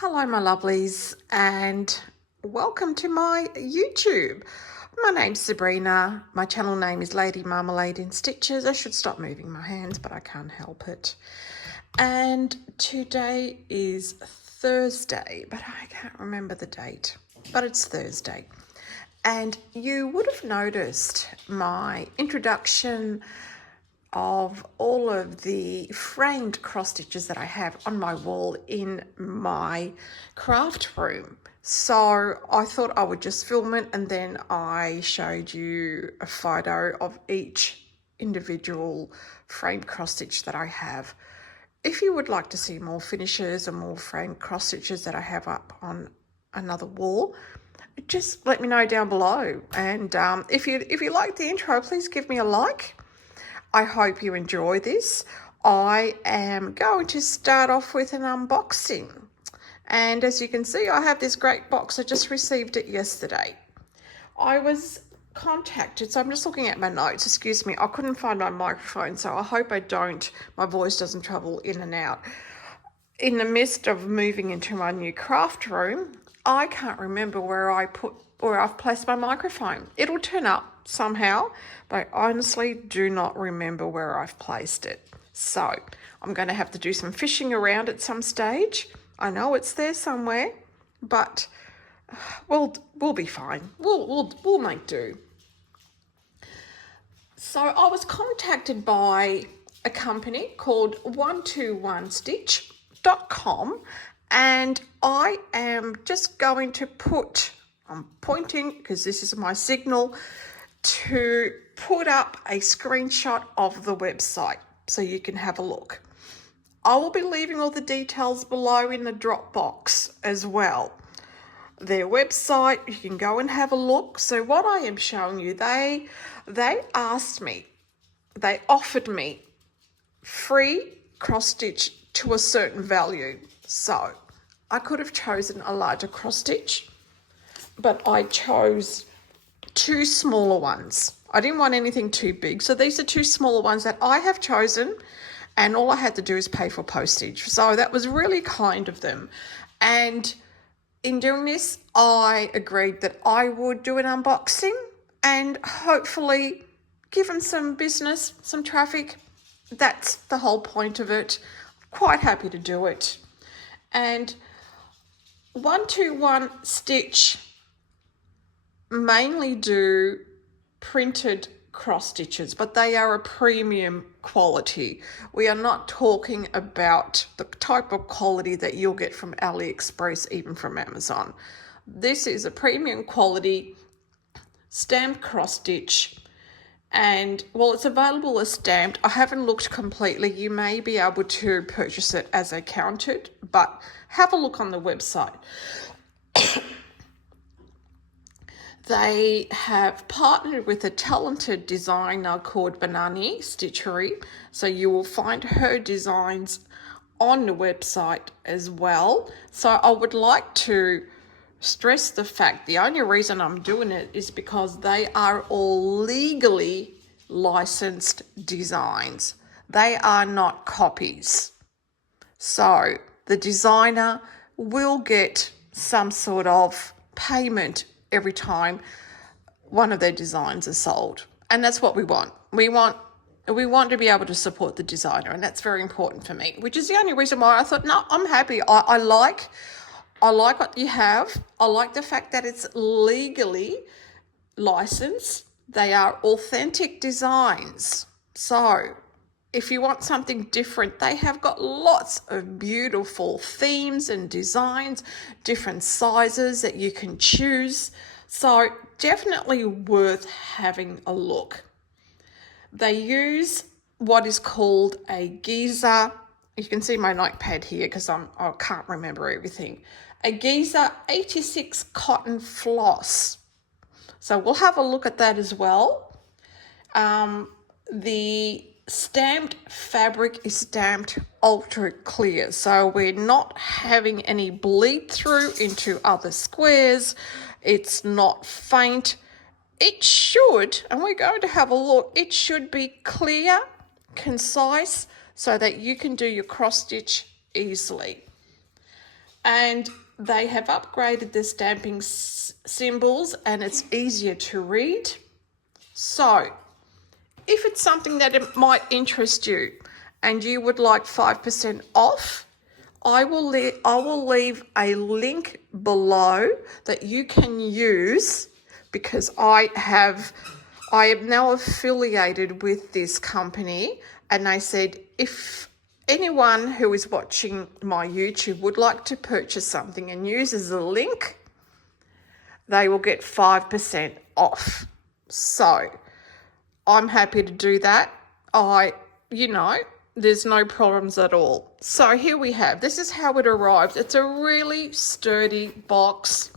Hello my lovelies and welcome to my YouTube. My name's Sabrina. My channel name is Lady Marmalade in Stitches. I should stop moving my hands but I can't help it. And today is Thursday, but I can't remember the date, but it's Thursday. And you would have noticed my introduction of all of the framed cross stitches that I have on my wall in my craft room. So I thought I would just film it, and then I showed you a photo of each individual framed cross stitch that I have. If you would like to see more finishes and more framed cross stitches that I have up on another wall, just let me know down below. And if you like the intro, please give me a like. I hope you enjoy this. I am going to start off with an unboxing. And as you can see, I have this great box. I just received it yesterday. I was contacted, so I'm just looking at my notes, excuse me. I couldn't find my microphone, so I hope my voice doesn't travel in and out. In the midst of moving into my new craft room, I can't remember where I've placed my microphone. It'll turn up somehow, but I honestly do not remember where I've placed it. So I'm going to have to do some fishing around at some stage. I know it's there somewhere, but we'll be fine. We'll make do. So I was contacted by a company called 121stitch.com, and I am just going to I'm pointing because this is my signal, to put up a screenshot of the website so you can have a look. I will be leaving all the details below in the drop box as well. Their website, you can go and have a look. So what I am showing you, they offered me free cross stitch to a certain value. So I could have chosen a larger cross stitch, but I chose two smaller ones. I didn't want anything too big. So these are two smaller ones that I have chosen, and all I had to do is pay for postage. So that was really kind of them. And in doing this, I agreed that I would do an unboxing and hopefully give them some business, some traffic. That's the whole point of it. Quite happy to do it. And 121 Stitch mainly do printed cross stitches, but they are a premium quality. We are not talking about the type of quality that you'll get from AliExpress, even from Amazon. This is a premium quality stamped cross stitch, and well, it's available as stamped. I haven't looked completely. You may be able to purchase it as a counted, but have a look on the website. They have partnered with a talented designer called Banani Stitchery, so you will find her designs on the website as well. So I would like to stress the fact, the only reason I'm doing it is because they are all legally licensed designs. They are not copies. So the designer will get some sort of payment every time one of their designs is sold. And that's what we want. We want to be able to support the designer, and that's very important for me, which is the only reason why I thought, no, I'm happy. I like what you have. I like the fact that it's legally licensed. They are authentic designs. So if you want something different, they have got lots of beautiful themes and designs, different sizes that you can choose. So definitely worth having a look. They use what is called a Giza. You can see my notepad here because I can't remember everything. A Giza 86 cotton floss. So we'll have a look at that as well. The stamped fabric is stamped ultra clear, so we're not having any bleed through into other squares. It's not faint. It should, and we're going to have a look, it should be clear, concise, so that you can do your cross stitch easily. And they have upgraded the stamping symbols and it's easier to read. So if it's something that it might interest you and you would like 5% off, I will leave a link below that you can use, because I am now affiliated with this company, and they said if anyone who is watching my YouTube would like to purchase something and uses the link, they will get 5% off. So I'm happy to do that. There's no problems at all. So here we have, this is how it arrived. It's a really sturdy box,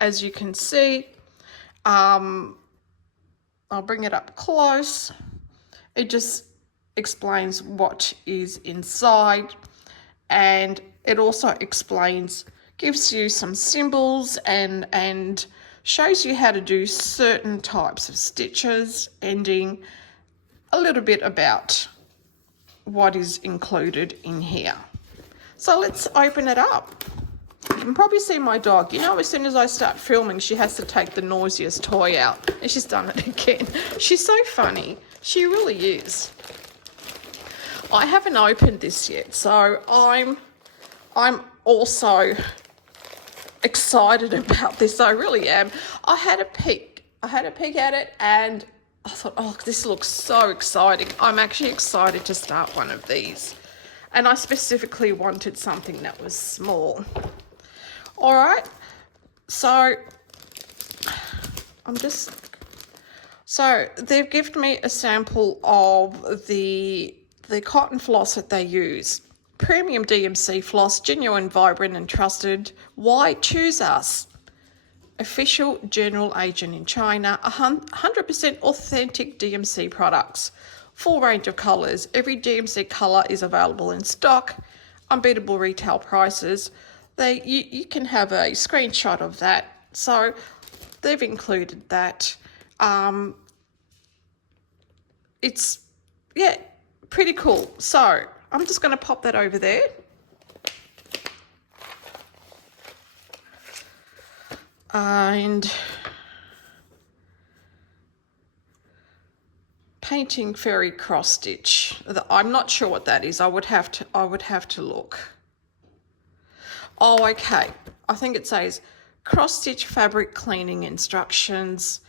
as you can see. I'll bring it up close. It just explains what is inside, and it also gives you some symbols and shows you how to do certain types of stitches, ending a little bit about what is included in here. So let's open it up. You can probably see my dog. As soon as I start filming, she has to take the noisiest toy out, and she's done it again. She's so funny. She really is. I haven't opened this yet, so I'm also excited about this. I really am. I had a peek at it, and I thought, oh, this looks so exciting. I'm actually excited to start one of these. And I specifically wanted something that was small. All right, so they've given me a sample of the cotton floss that they use. Premium DMC floss, genuine, vibrant and trusted. Why choose us? Official general agent in China, 100% authentic DMC products. Full range of colours. Every DMC colour is available in stock. Unbeatable retail prices. You can have a screenshot of that. So they've included that. It's, pretty cool. So I'm just going to pop that over there. And painting fairy cross stitch. I'm not sure what that is. I would have to look. Oh, okay. I think it says cross stitch fabric cleaning instructions,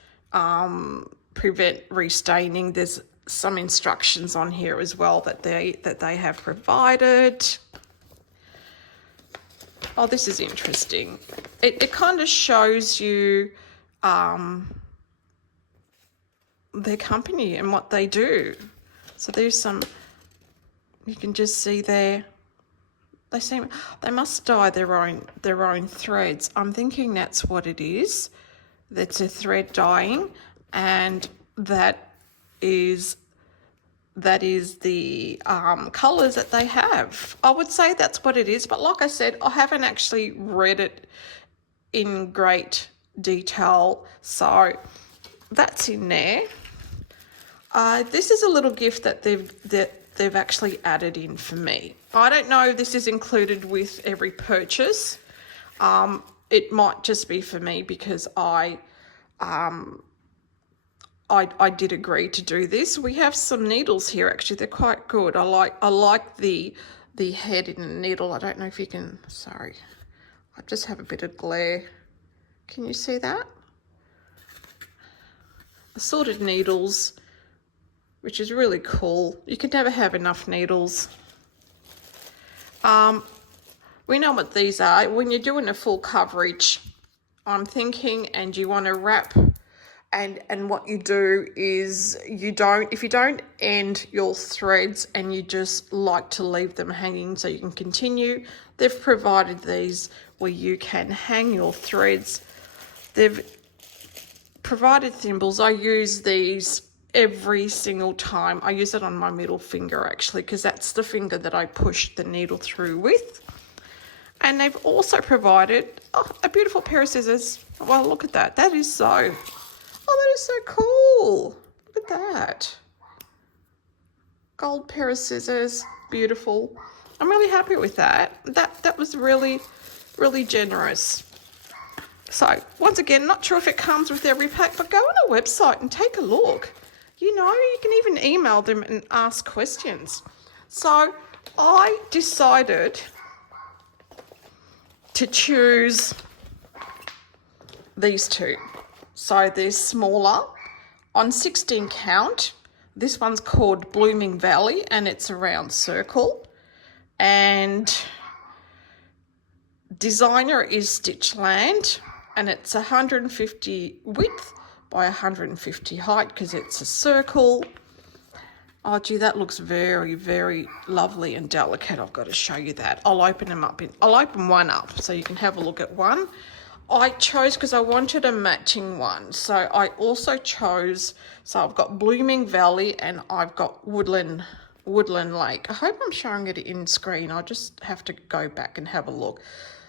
prevent restaining. There's some instructions on here as well that they have provided. Oh, this is interesting. It kind of shows you their company and what they do. So there's some, you can just see there. They must dye their own threads. I'm thinking that's what it is. That's a thread dyeing, and that is the colours that they have. I would say that's what it is, but like I said, I haven't actually read it in great detail, so that's in there. This is a little gift that they've actually added in for me. I don't know if this is included with every purchase. It might just be for me because I did agree to do this. We have some needles here. Actually, they're quite good. I like the head in the needle. I don't know if you can. Sorry, I just have a bit of glare. Can you see that? Assorted needles, which is really cool. You can never have enough needles. We know what these are. When you're doing a full coverage, I'm thinking, and you want to wrap, and what you do is if you don't end your threads and you just like to leave them hanging so you can continue, they've provided these where you can hang your threads. They've provided thimbles. I use these every single time. I use it on my middle finger actually, because that's the finger that I push the needle through with. And they've also provided a beautiful pair of scissors. Well, look at that. That is so cool. Look at that. Gold pair of scissors. Beautiful. I'm really happy with that. That was really, really generous. So, once again, not sure if it comes with every pack, but go on a website and take a look. You know, you can even email them and ask questions. So, I decided to choose these two. So they're smaller on 16 count. This one's called Blooming Valley and it's a round circle. And designer is Stitchland and it's 150 width by 150 height because it's a circle. Oh gee, that looks very, very lovely and delicate. I've got to show you that. I'll open them up. I'll open one up so you can have a look at one. I chose because I wanted a matching one. So I also chose, so I've got Blooming Valley and I've got Woodland Lake. I hope I'm showing it in screen. I'll just have to go back and have a look.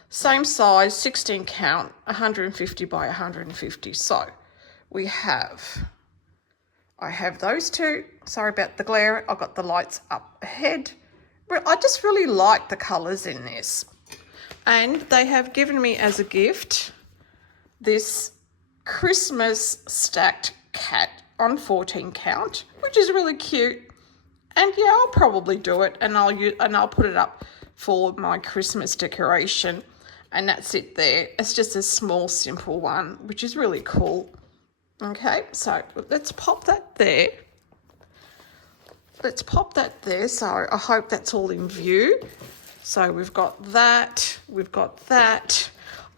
Same size, 16 count, 150 by 150. So I have those two. Sorry about the glare. I've got the lights up ahead. I just really like the colours in this. And they have given me as a gift this Christmas stacked cat on 14 count, which is really cute. And yeah, I'll probably do it and I'll put it up for my Christmas decoration. And that's it there. It's just a small, simple one, which is really cool. Okay, so let's pop that there. So I hope that's all in view. So we've got that.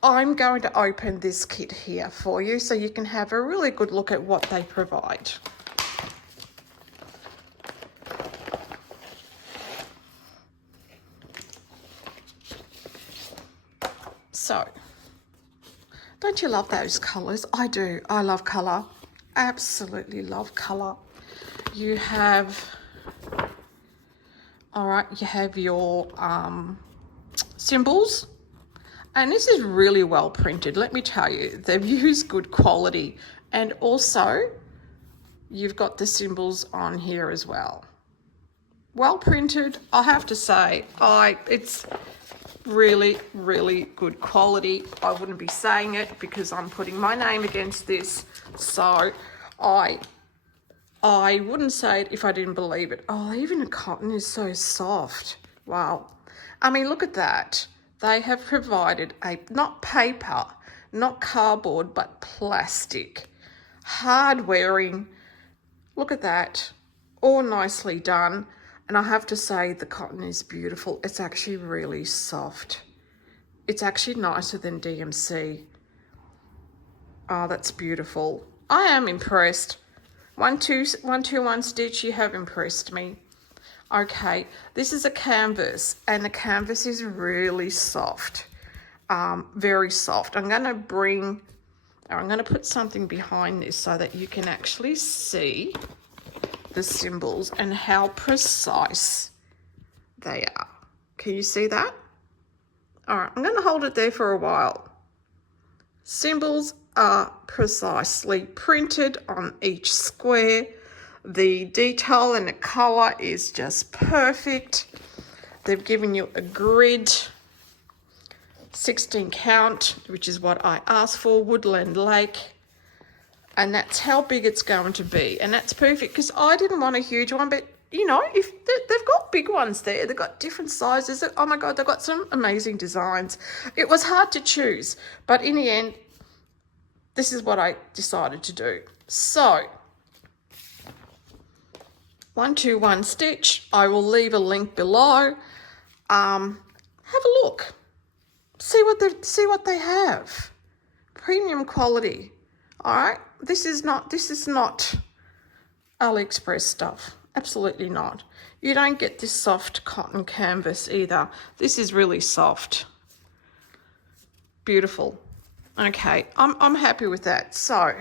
I'm going to open this kit here for you so you can have a really good look at what they provide. So, don't you love those colours? I do. I love colour. Absolutely love colour. You have, all right, you have your symbols. And this is really well printed. Let me tell you, they've used good quality. And also, you've got the symbols on here as well. Well printed, I have to say. It's really, really good quality. I wouldn't be saying it because I'm putting my name against this. So I wouldn't say it if I didn't believe it. Oh, even the cotton is so soft. Wow. I mean, look at that. They have provided not paper, not cardboard, but plastic. Hard wearing. Look at that. All nicely done. And I have to say the cotton is beautiful. It's actually really soft. It's actually nicer than DMC. Oh, that's beautiful. I am impressed. 121 Stitch, you have impressed me. Okay, this is a canvas and the canvas is really soft, very soft. I'm going to put something behind this so that you can actually see the symbols and how precise they are. Can you see that? All right, I'm going to hold it there for a while. Symbols are precisely printed on each square. The detail and the colour is just perfect. They've given you a grid, 16 count, which is what I asked for, Woodland Lake. And that's how big it's going to be. And that's perfect because I didn't want a huge one, but you know, if they've got big ones there, they've got different sizes. Oh my God, they've got some amazing designs. It was hard to choose, but in the end, this is what I decided to do. So, 121 Stitch. I will leave a link below. Have a look. See what they have. premium quality. All right, this is not AliExpress stuff. Absolutely not. You don't get this soft cotton canvas either. This is really soft. Beautiful. Okay, I'm happy with that. So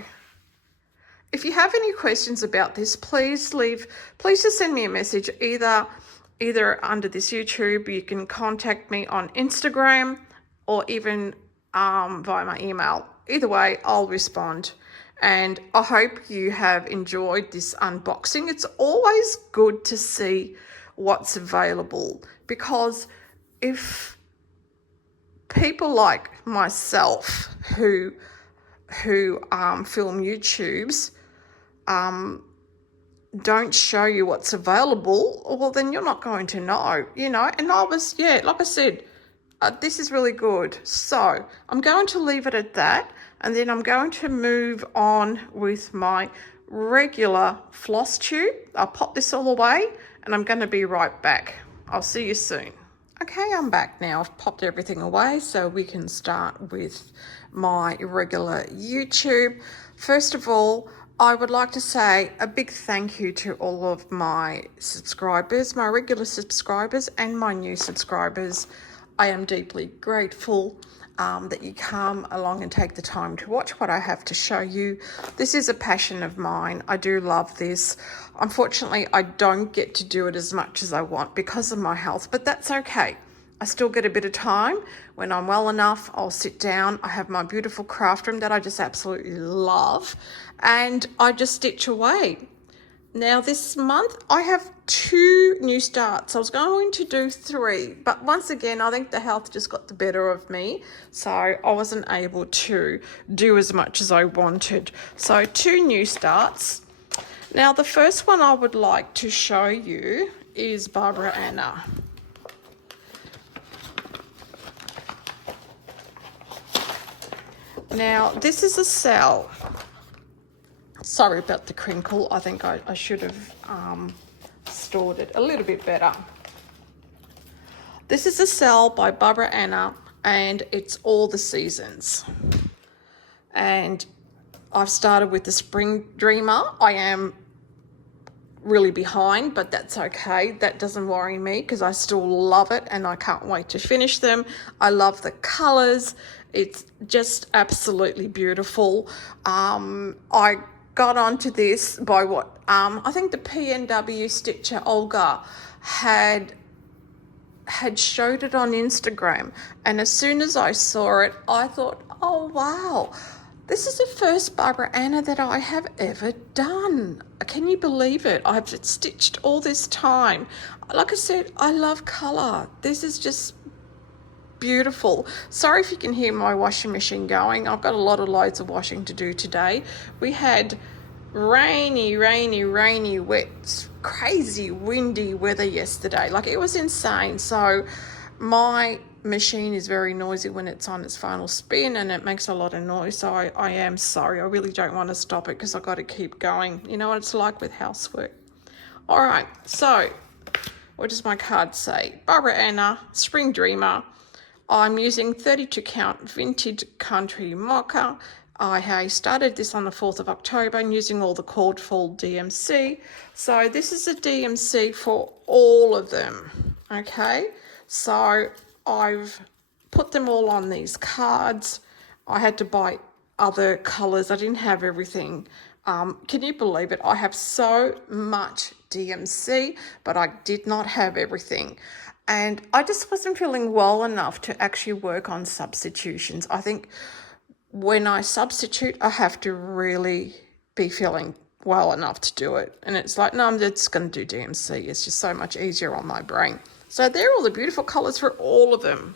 if you have any questions about this, please just send me a message either under this YouTube. You can contact me on Instagram or even via my email. Either way, I'll respond. And I hope you have enjoyed this unboxing. It's always good to see what's available, because if people like myself who film YouTubes don't show you what's available, well, then you're not going to know, you know. And like I said, this is really good. So I'm going to leave it at that, and then I'm going to move on with my regular floss tube. I'll pop this all away, and I'm going to be right back. I'll see you soon. Okay, I'm back now. I've popped everything away so we can start with my regular YouTube. First of all, I would like to say a big thank you to all of my subscribers, my regular subscribers and my new subscribers. I am deeply grateful that you come along and take the time to watch what I have to show you. This is a passion of mine. I do love this. Unfortunately, I don't get to do it as much as I want because of my health, but that's okay. I still get a bit of time. When I'm well enough, I'll sit down. I have my beautiful craft room that I just absolutely love, and I just stitch away. Now this month I have 2 new starts. I was going to do 3, but once again I think the health just got the better of me, so I wasn't able to do as much as I wanted. So 2 new starts. Now the first one I would like to show you is Barbara Anna. Now this is a cell. Sorry about the crinkle. I think I should have stored it a little bit better. This is a cell by Barbara Anna, and it's all the seasons. And I've started with the Spring Dreamer. I am really behind, but that's okay. That doesn't worry me because I still love it and I can't wait to finish them. I love the colors. It's just absolutely beautiful. I got onto this by what I think the PNW stitcher Olga had showed it on Instagram, and as soon as I saw it I thought, oh wow, this is the first Barbara Anna that I have ever done. Can you believe it? I've stitched all this time. Like I said, I love color. This is just beautiful. Sorry if you can hear my washing machine going. I've got a lot of loads of washing to do today. We had rainy, wet, crazy windy weather yesterday. Like, it was insane. So my machine is very noisy when it's on its final spin, and it makes a lot of noise. So I am sorry. I really don't want to stop it because I've got to keep going. You know what it's like with housework. All right, so what does my card say? Barbara Anna, Spring Dreamer. I'm using 32 count vintage country mocha. I started this on the 4th of October and using all the cord fold DMC. So this is a DMC for all of them. Okay, so I've put them all on these cards. I had to buy other colors. I didn't have everything. Can you believe it? I have so much DMC, but I did not have everything. And I just wasn't feeling well enough to actually work on substitutions. I think when I substitute, I have to really be feeling well enough to do it. And it's like, no, I'm just going to do DMC. It's just so much easier on my brain. So there are all the beautiful colours for all of them.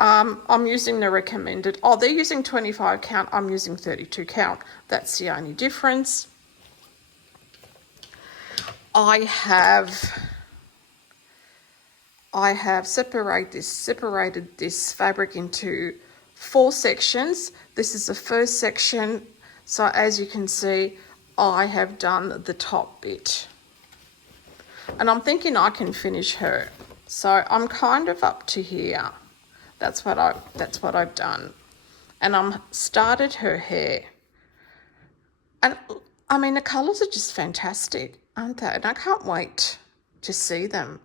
I'm using the recommended. Oh, they're using 25 count. I'm using 32 count. That's the only difference. I have separated this fabric into 4 sections. This is the first section. So as you can see, I have done the top bit. And I'm thinking I can finish her. So I'm kind of up to here. That's what I've done. and I'm started her hair. And I mean, the colours are just fantastic, aren't they? And I can't wait to see them.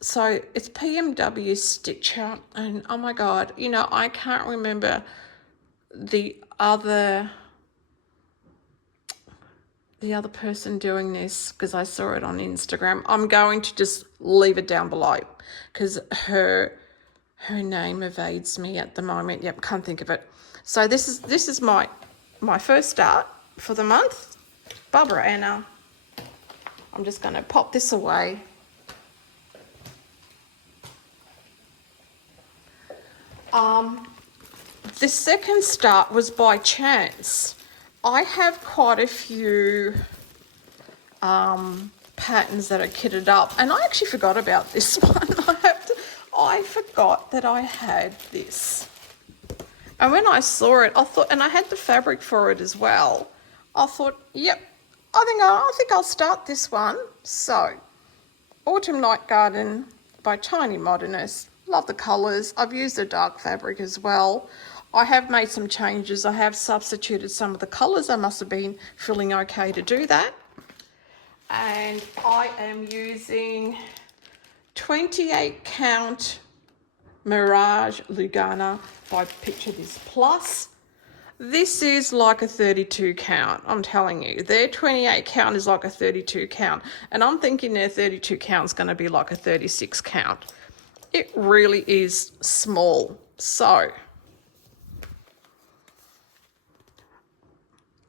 So it's PMW Stitcher, and oh my God, you know, I can't remember the other person doing this because I saw it on Instagram. I'm going to just leave it down below because her name evades me at the moment. Yep, can't think of it. So this is my first start for the month. Barbara Anna. I'm just going to pop this away. The second start was by chance. I have quite a few patterns that are kitted up, and I actually forgot about this one. I forgot that I had this. And when I saw it, I thought, and I had the fabric for it as well. I thought, yep, I think I'll start this one. So, Autumn Night Garden by Tiny Modernist. Love the colours. I've used a dark fabric as well. I have made some changes. I have substituted some of the colours. I must have been feeling okay to do that. And I am using 28 count Mirage Lugana by Picture This Plus. This is like a 32 count, I'm telling you. Their 28 count is like a 32 count. And I'm thinking their 32 count is going to be like a 36 count. It really is small. So,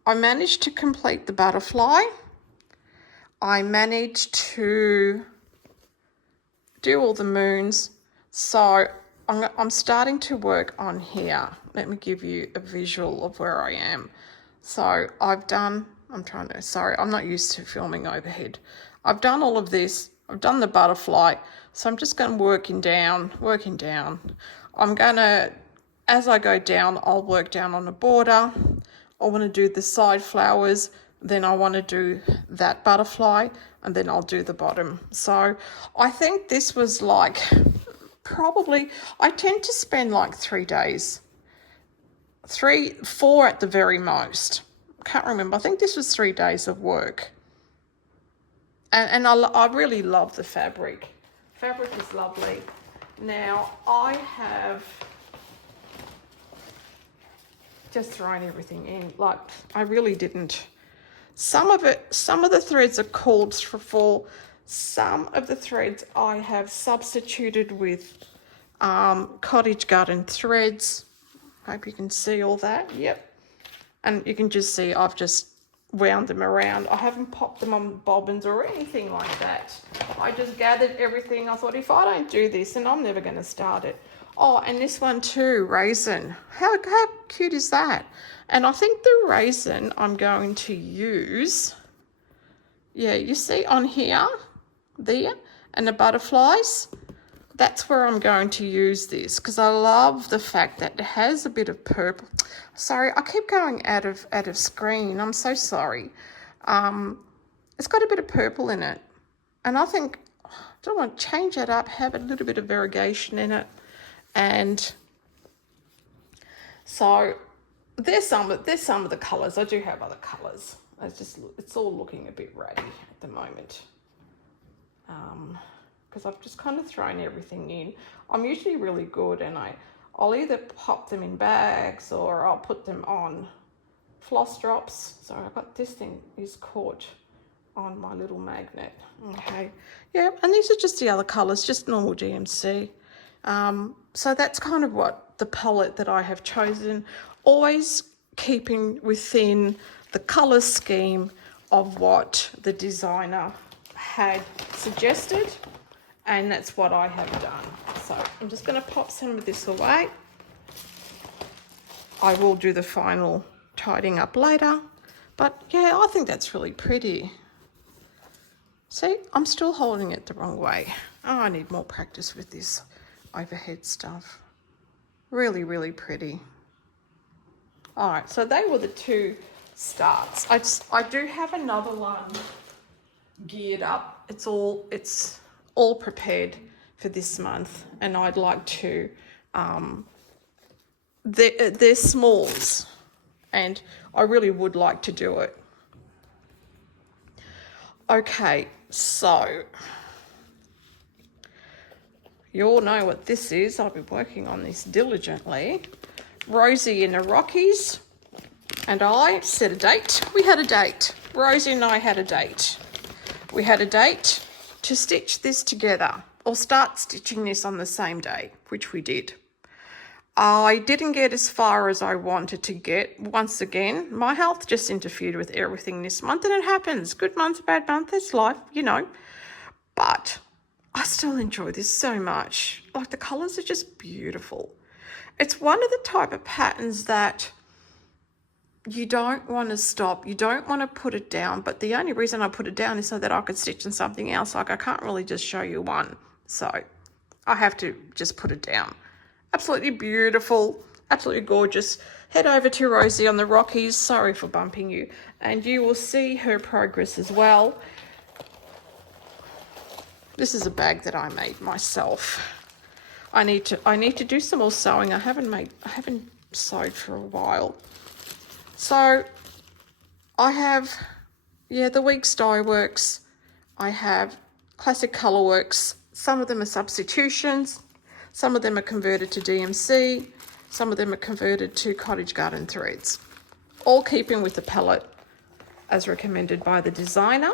I managed to complete the butterfly. I managed to do all the moons. So, I'm starting to work on here. Let me give you a visual of where I am. So I'm not used to filming overhead. I've done all of this. I've done the butterfly. So I'm just going working down. I'm going to, as I go down, I'll work down on the border. I want to do the side flowers. Then I want to do that butterfly, and then I'll do the bottom. So I think this was like, probably, I tend to spend like 3 days. 4 at the very most. Can't remember. I think this was 3 days of work. And I really love the fabric. Fabric is lovely. Now, I have just thrown everything in. Like, I really didn't. Some of the threads are called for. Some of the threads I have substituted with cottage garden threads. Hope you can see all that. Yep. And you can just see I've just wound them around. I haven't popped them on bobbins or anything like that. I just gathered everything. I thought, if I don't do this, then I'm never going to start it. Oh, and this one too, raisin. How cute is that? And I think the raisin I'm going to use, yeah, you see on here, there, and the butterflies, that's where I'm going to use this, because I love the fact that it has a bit of purple. Sorry, I keep going out of screen. I'm so sorry. It's got a bit of purple in it, and I think I don't want to change that up, have a little bit of variegation in it. And so there's some of the colours. I do have other colours. It's all looking a bit ratty at the moment. Because I've just kind of thrown everything in. I'm usually really good, and I'll either pop them in bags or I'll put them on floss drops. So I've got this thing is caught on my little magnet. Okay, yeah, and these are just the other colours, just normal GMC. So that's kind of what the palette that I have chosen, always keeping within the colour scheme of what the designer had suggested, and that's what I have done. So I'm just going to pop some of this away. I will do the final tidying up later, but yeah, I think that's really pretty. See, I'm still holding it the wrong way. Oh, I need more practice with this overhead stuff. Really, really pretty. All right, so they were the 2 starts. I do have another one geared up. It's all prepared for this month, and I'd like to they're smalls, and I really would like to do it. Okay, so you all know what this is. I've been working on this diligently. Rosie in the Rockies and I set a date. We had a date. Rosie and I had a date. We had a date to stitch this together, or start stitching this on the same day, which we did. I didn't get as far as I wanted to get. Once again, my health just interfered with everything this month, and it happens. Good month, bad month, that's life, you know. But I still enjoy this so much. Like, the colours are just beautiful. It's one of the type of patterns that you don't want to stop. You don't want to put it down. But the only reason I put it down is so that I could stitch in something else. Like, I can't really just show you one. So I have to just put it down. Absolutely beautiful. Absolutely gorgeous. Head over to Rosie on the Rockies. Sorry for bumping you. And you will see her progress as well. This is a bag that I made myself. I need to do some more sewing. I haven't sewed for a while. So I have, the Weeks Dye Works. I have Classic Colourworks. Some of them are substitutions. Some of them are converted to DMC. Some of them are converted to Cottage Garden threads. All keeping with the palette as recommended by the designer.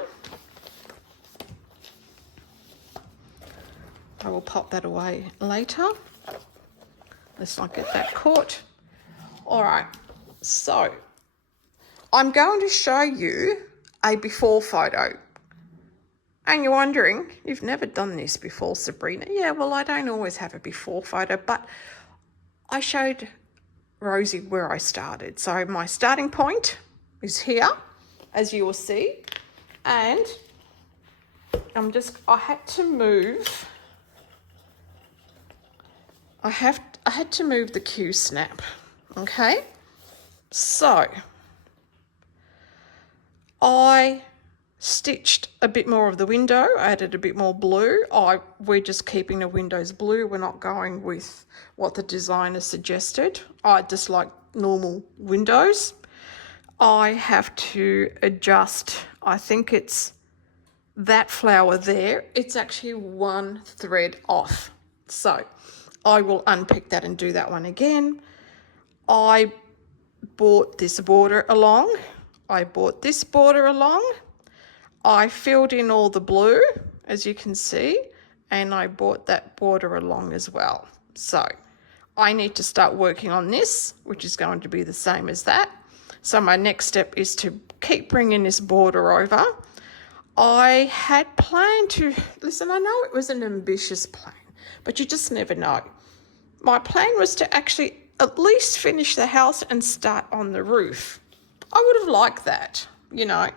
I will pop that away later. Let's not get that caught. All right, so I'm going to show you a before photo. And you're wondering, you've never done this before, Sabrina. Yeah, well, I don't always have a before photo, but I showed Rosie where I started. So my starting point is here, as you will see. And I had to move. I had to move the Q snap, okay? So I stitched a bit more of the window, added a bit more blue. We're just keeping the windows blue. We're not going with what the designer suggested. I just like normal windows. I have to adjust, I think it's that flower there. It's actually one thread off. So I will unpick that and do that one again. I bought this border along. I bought this border along. I filled in all the blue, as you can see, and I bought that border along as well. So I need to start working on this, which is going to be the same as that. So my next step is to keep bringing this border over. I had planned to, listen, I know it was an ambitious plan, but you just never know. My plan was to actually at least finish the house and start on the roof. I would have liked that, you know.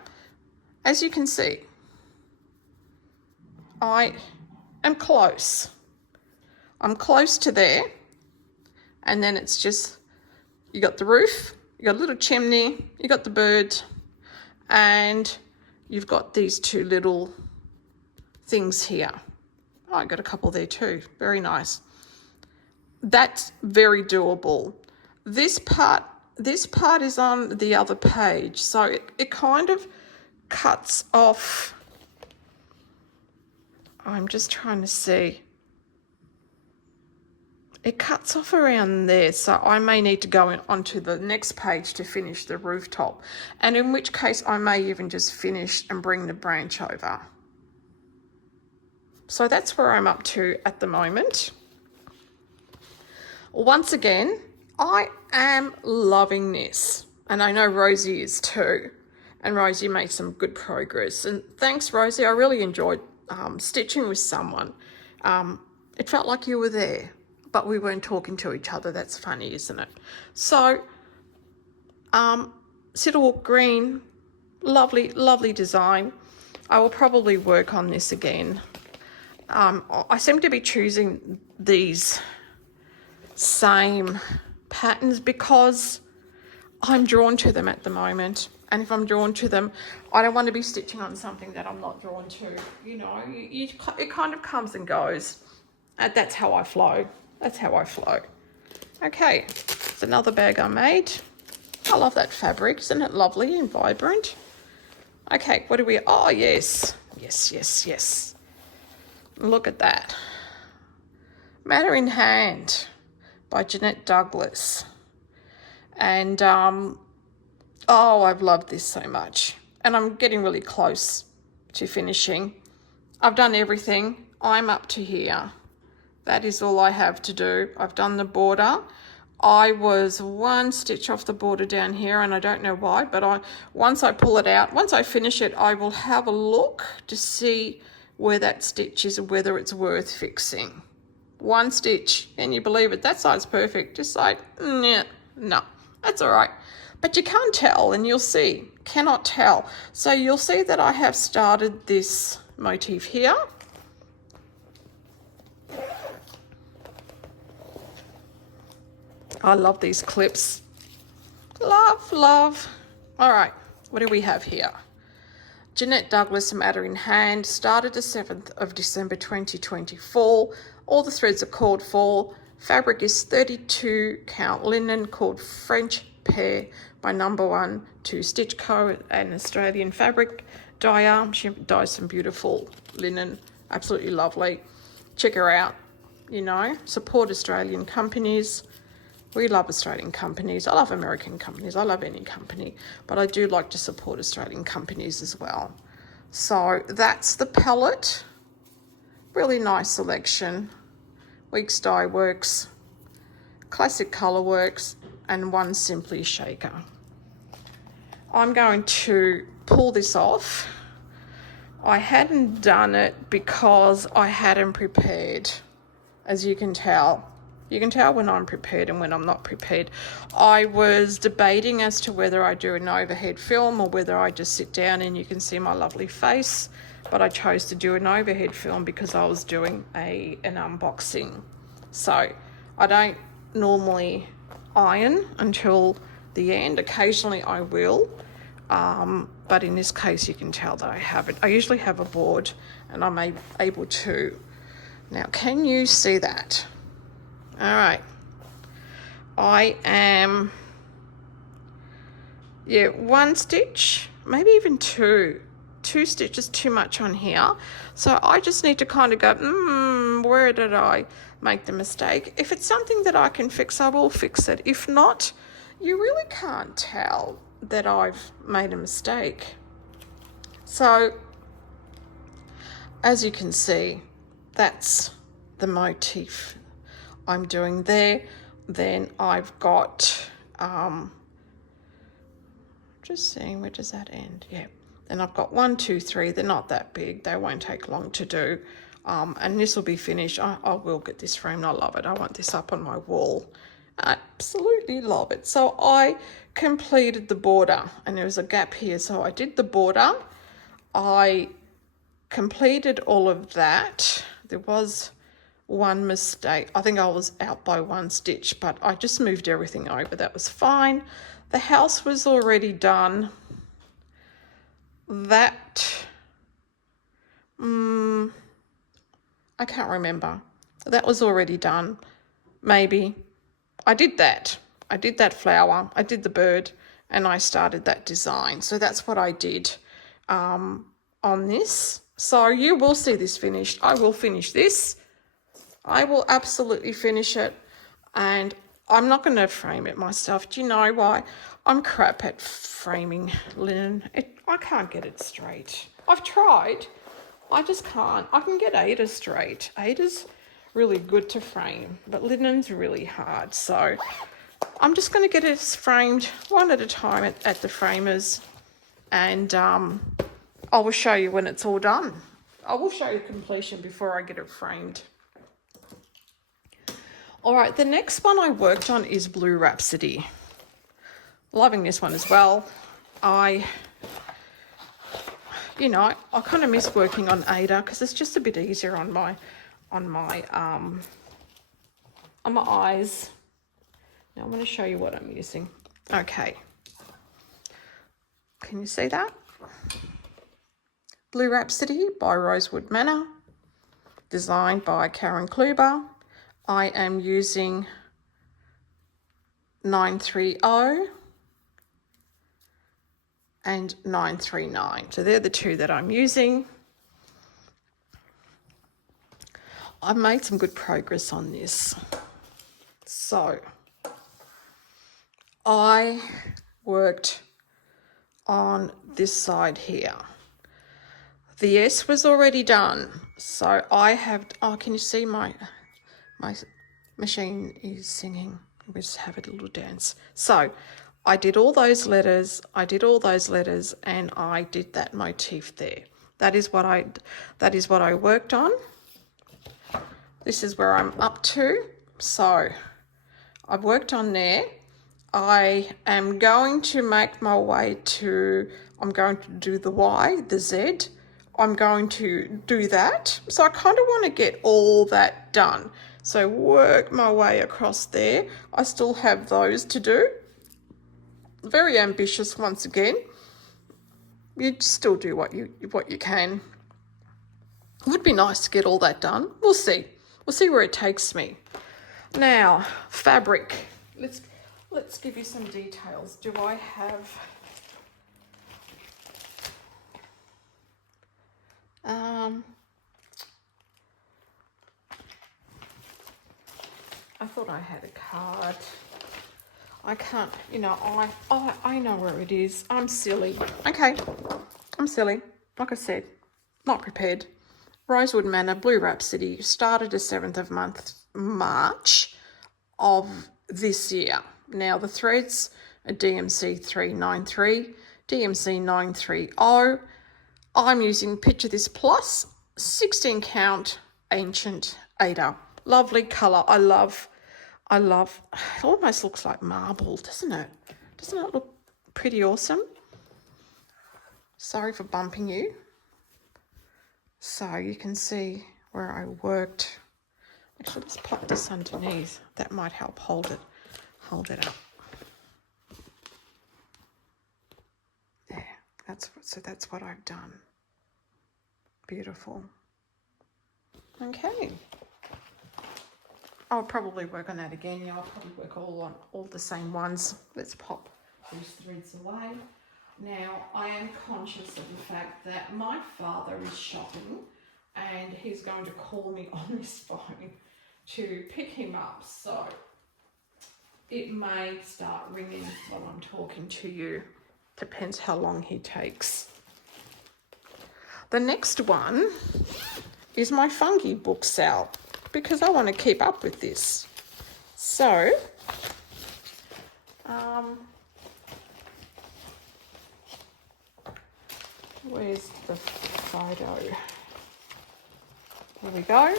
As you can see, I am close. I'm close to there. And then it's just, you got the roof, you got a little chimney, you got the bird, and you've got these two little things here. Oh, I got a couple there too. Very nice. That's very doable. This part is on the other page, so it kind of cuts off. I'm just trying to see. It cuts off around there, so I may need to go onto the next page to finish the rooftop, and in which case I may even just finish and bring the branch over. So that's where I'm up to at the moment. Once again, I am loving this, and I know Rosie is too, and Rosie made some good progress, and thanks Rosie, I really enjoyed stitching with someone. It felt like you were there, but we weren't talking to each other. That's funny, isn't it? So Ciddlewalk Green, lovely design. I will probably work on this again. I seem to be choosing these same patterns because I'm drawn to them at the moment, and if I'm drawn to them, I don't want to be stitching on something that I'm not drawn to. You know, it kind of comes and goes, and that's how I flow. Okay, with another bag I made. I love that fabric. Isn't it lovely and vibrant? Okay, what do we... Oh, yes. Yes, yes, yes. Look at that. Matter in Hand by Jeanette Douglas. And, oh, I've loved this so much. And I'm getting really close to finishing. I've done everything. I'm up to here. That is all I have to do. I've done the border. I was one stitch off the border down here, and I don't know why, but once I pull it out, once I finish it, I will have a look to see where that stitch is and whether it's worth fixing. One stitch, can you believe it? That side's perfect. Just like, nah, no, that's all right. But you can't tell, and you'll see, cannot tell. So you'll see that I have started this motif here. I love these clips. Love, love. All right, what do we have here? Jeanette Douglas, Matter in Hand, started the 7th of December 2024. All the threads are called for. Fabric is 32 count linen called French Pear by Number 1 to Stitch Co, an Australian fabric dyer. She dyes some beautiful linen, absolutely lovely. Check her out, you know, support Australian companies. We love Australian companies. I love American companies. I love any company, but I do like to support Australian companies as well. So that's the palette. Really nice selection. Weeks Dye Works, Classic Colour Works, and one Simply Shaker. I'm going to pull this off. I hadn't done it because I hadn't prepared, as you can tell. You can tell when I'm prepared and when I'm not prepared. I was debating as to whether I do an overhead film or whether I just sit down and you can see my lovely face. But I chose to do an overhead film because I was doing an unboxing. So I don't normally iron until the end. Occasionally I will. But in this case, you can tell that I have it. I usually have a board and I'm able to. Now, can you see that? All right, I am, yeah, one stitch, maybe even two stitches too much on here. So I just need to kind of go, where did I make the mistake? If it's something that I can fix, I will fix it. If not, you really can't tell that I've made a mistake. So as you can see, that's the motif I'm doing there. Then I've got, just seeing, where does that end? Yeah. Then I've got 1, 2, 3. They're not that big. They won't take long to do. And this will be finished. I will get this framed. I love it. I want this up on my wall. Absolutely love it. So I completed the border and there was a gap here. So I did the border. I completed all of that. There was one mistake. I think I was out by one stitch, but I just moved everything over. That was fine. The house was already done. That, I can't remember. That was already done. Maybe. I did that. I did that flower. I did the bird and I started that design. So that's what I did on this. So you will see this finished. I will finish this. I will absolutely finish it, and I'm not going to frame it myself. Do you know why? I'm crap at framing linen. I can't get it straight. I've tried. I just can't. I can get Aida straight. Aida's really good to frame, but linen's really hard. So I'm just going to get it framed one at a time at the framers, and I will show you when it's all done. I will show you completion before I get it framed. All right, the next one I worked on is Blue Rhapsody. Loving this one as well. I kind of miss working on Aida because it's just a bit easier on my eyes. Now I'm going to show you what I'm using. Okay. Can you see that? Blue Rhapsody by Rosewood Manor, designed by Karen Kluber. I am using 930 and 939. So they're the two that I'm using. I've made some good progress on this. So I worked on this side here. The S was already done. So I have, oh, can you see my machine is singing. We just have a little dance. So I did all those letters, and I did that motif there. That is what I worked on. This is where I'm up to. So I've worked on there. I am going to make my way to, I'm going to do the Y, the Z. I'm going to do that. So I kind of want to get all that done. So work my way across there. I still have those to do. Very ambitious once again. You still do what you can. It would be nice to get all that done. We'll see. We'll see where it takes me. Now, fabric. Let's give you some details. Do I have I thought I had a card. I can't, you know, I know where it is. I'm silly. Okay, I'm silly. Like I said, not prepared. Rosewood Manor, Blue Rhapsody, started the 7th of March of this year. Now the threads are DMC 393, DMC 930. I'm using Picture This Plus, 16 count ancient Aida. Lovely colour. I love, it almost looks like marble, doesn't it? Doesn't it look pretty awesome? Sorry for bumping you. So you can see where I worked. Actually, let's pop this underneath. That might help hold it up. There, that's what I've done. Beautiful. Okay. I'll probably work on that again. Yeah, I'll probably work all the same ones. Let's pop these threads away. Now, I am conscious of the fact that my father is shopping and he's going to call me on his phone to pick him up. So it may start ringing while I'm talking to you. Depends how long he takes. The next one is my fungi book sale because I want to keep up with this. So, where's the photo? Here we go.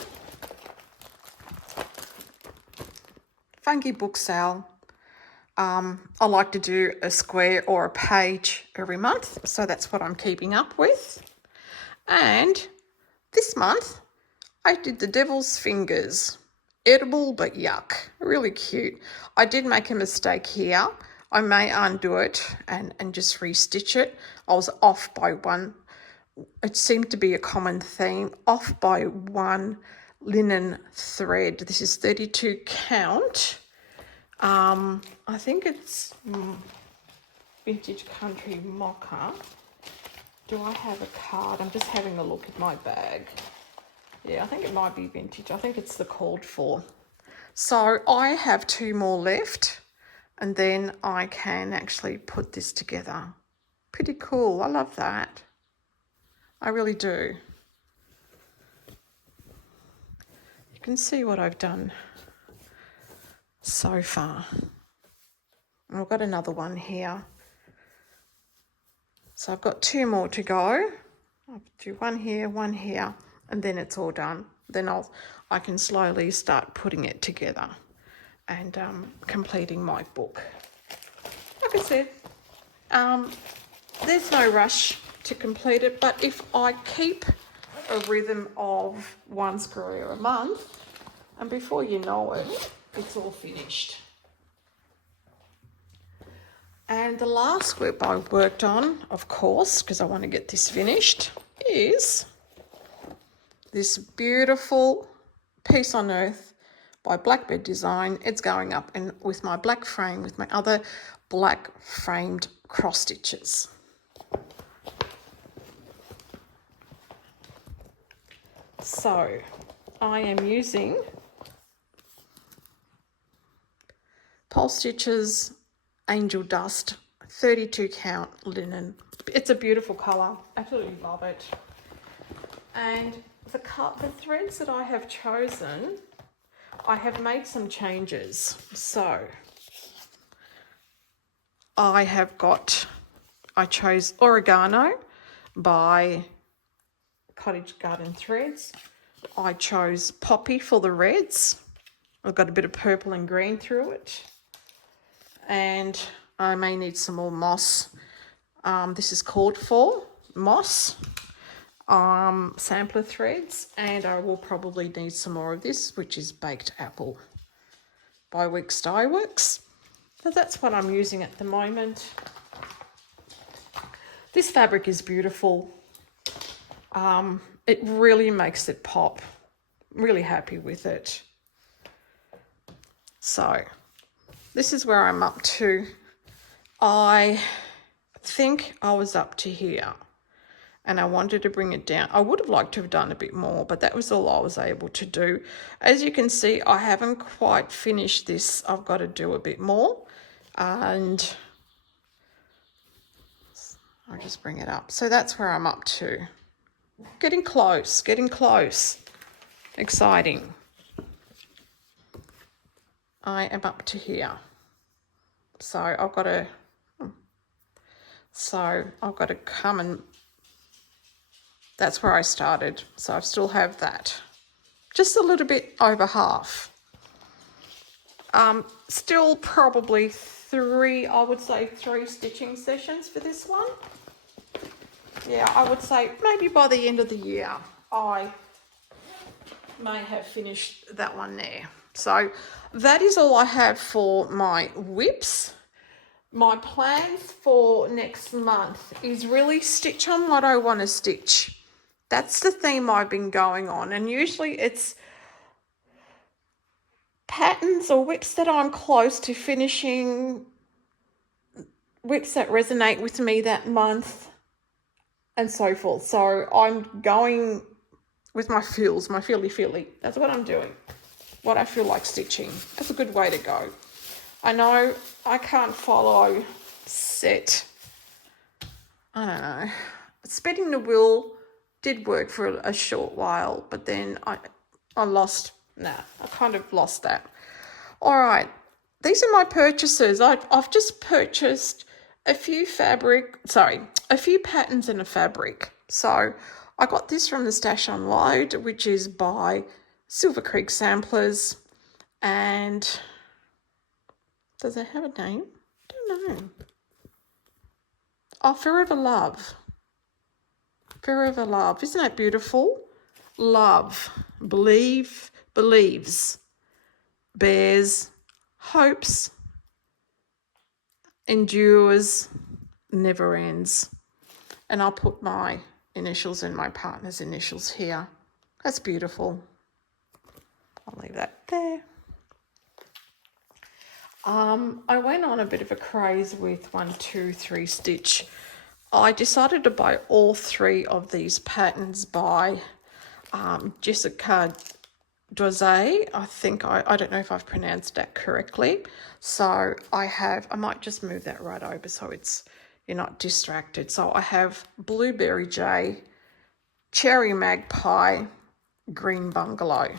Fungi book sale. I like to do a square or a page every month, so that's what I'm keeping up with. And this month, I did the Devil's Fingers. Edible, but yuck. Really cute. I did make a mistake here. I may undo it and just restitch it. I was off by one. It seemed to be a common theme. Off by one linen thread. This is 32 count. I think it's Vintage Country Mocha. Do I have a card? I'm just having a look at my bag. Yeah, I think it might be vintage. I think it's the called for. So I have 2 more left and then I can actually put this together. Pretty cool. I love that. I really do. You can see what I've done so far. And I've got another one here. So I've got 2 more to go. I'll do one here, and then it's all done. Then I can slowly start putting it together and completing my book. Like I said, there's no rush to complete it, but if I keep a rhythm of 1 square a month, and before you know it, it's all finished. And the last group I worked on, of course, because I want to get this finished, is this beautiful Peace on Earth by Blackbird Design. It's going up in with my black frame, with my other black framed cross stitches. So I am using Pulse Stitches Angel Dust 32 count linen. It's a beautiful colour, absolutely love it. And the threads that I have chosen, I have made some changes. So I chose Oregano by Cottage Garden Threads. I chose Poppy for the reds. I've got a bit of purple and green through it. And I may need some more moss. This is called for moss. Sampler threads, and I will probably need some more of this, which is Baked Apple by Weeks Dye Works. So that's what I'm using at the moment. This fabric is beautiful. It really makes it pop. Really happy with it. So this is where I'm up to. I think I was up to here. And I wanted to bring it down. I would have liked to have done a bit more, but that was all I was able to do. As you can see, I haven't quite finished this. I've got to do a bit more. And I'll just bring it up. So that's where I'm up to. Getting close, getting close. Exciting. I am up to here. So I've got to come and that's where I started. So I still have that. Just a little bit over half. Still probably I would say three stitching sessions for this one. Yeah, I would say maybe by the end of the year, I may have finished that one there. So that is all I have for my whips. My plans for next month is really stitch on what I want to stitch. That's the theme I've been going on, and usually it's patterns or whips that I'm close to finishing, whips that resonate with me that month, and so forth. So I'm going with my feels, my feely. That's what I'm doing, what I feel like stitching. That's a good way to go. I know I can't follow set. I don't know. Spinning the wheel did work for a short while, but then I kind of lost that. All right, these are my purchases. I've just purchased a few patterns and a fabric. So I got this from the Stash Unload, which is by Silver Creek Samplers. And does it have a name? I don't know. Oh, Forever Love. Forever Love. Isn't that beautiful? Love. Believes. Bears. Hopes. Endures. Never ends. And I'll put my initials and my partner's initials here. That's beautiful. I'll leave that there. I went on a bit of a craze with 1, 2, 3 stitch. I decided to buy all three of these patterns by Jessica Doise. I don't know if I've pronounced that correctly. So I might just move that right over so you're not distracted. So I have Blueberry Jay, Cherry Magpie, Green Bungalow.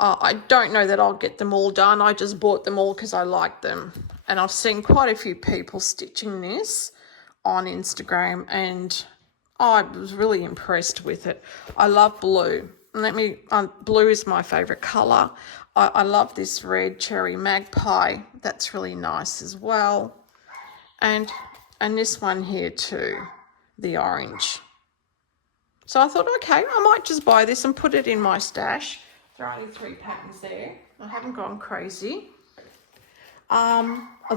I don't know that I'll get them all done. I just bought them all because I like them. And I've seen quite a few people stitching this on Instagram, and I was really impressed with it. I love blue. Blue is my favourite colour. I love this red Cherry Magpie. That's really nice as well. And this one here too, the orange. So I thought, okay, I might just buy this and put it in my stash. There are only 3 patterns there. I haven't gone crazy.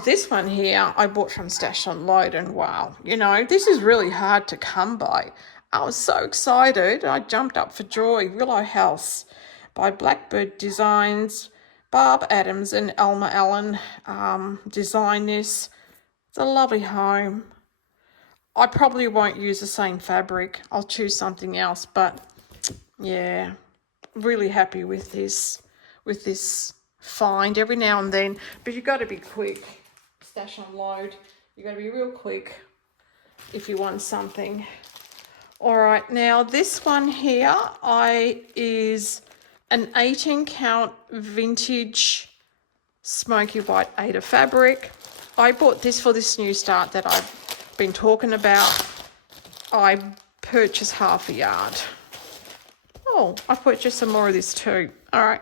This one here I bought from Stash Unload, and wow, this is really hard to come by. I was so excited. I jumped up for joy. Willow House by Blackbird Designs. Barb Adams and Elma Allen designed this. It's a lovely home. I probably won't use the same fabric. I'll choose something else, but yeah, really happy with this find every now and then. But you've got to be quick. Stash and load. You've got to be real quick if you want something. All right, now this one here is an 18 count vintage smoky white Aida fabric. I bought this for this new start that I've been talking about. I purchased half a yard. Oh, I purchased some more of this too. All right,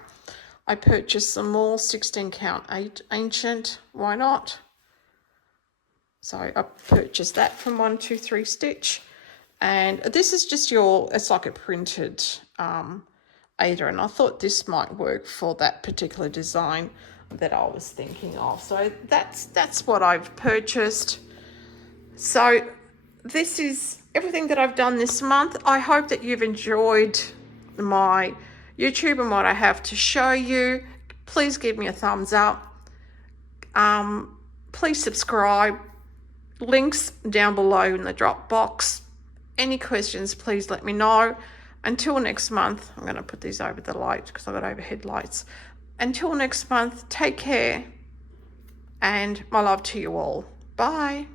I purchased some more 16 count ancient. Why not? So I purchased that from 123 Stitch. And this is just it's like a printed Aida, and I thought this might work for that particular design that I was thinking of. So that's what I've purchased. So this is everything that I've done this month. I hope that you've enjoyed my YouTube and what I have to show you. Please give me a thumbs up. Please subscribe. Links down below in the drop box. Any questions, please let me know. Until next month, I'm going to put these over the light because I've got overhead lights. Until next month, take care and my love to you all. Bye.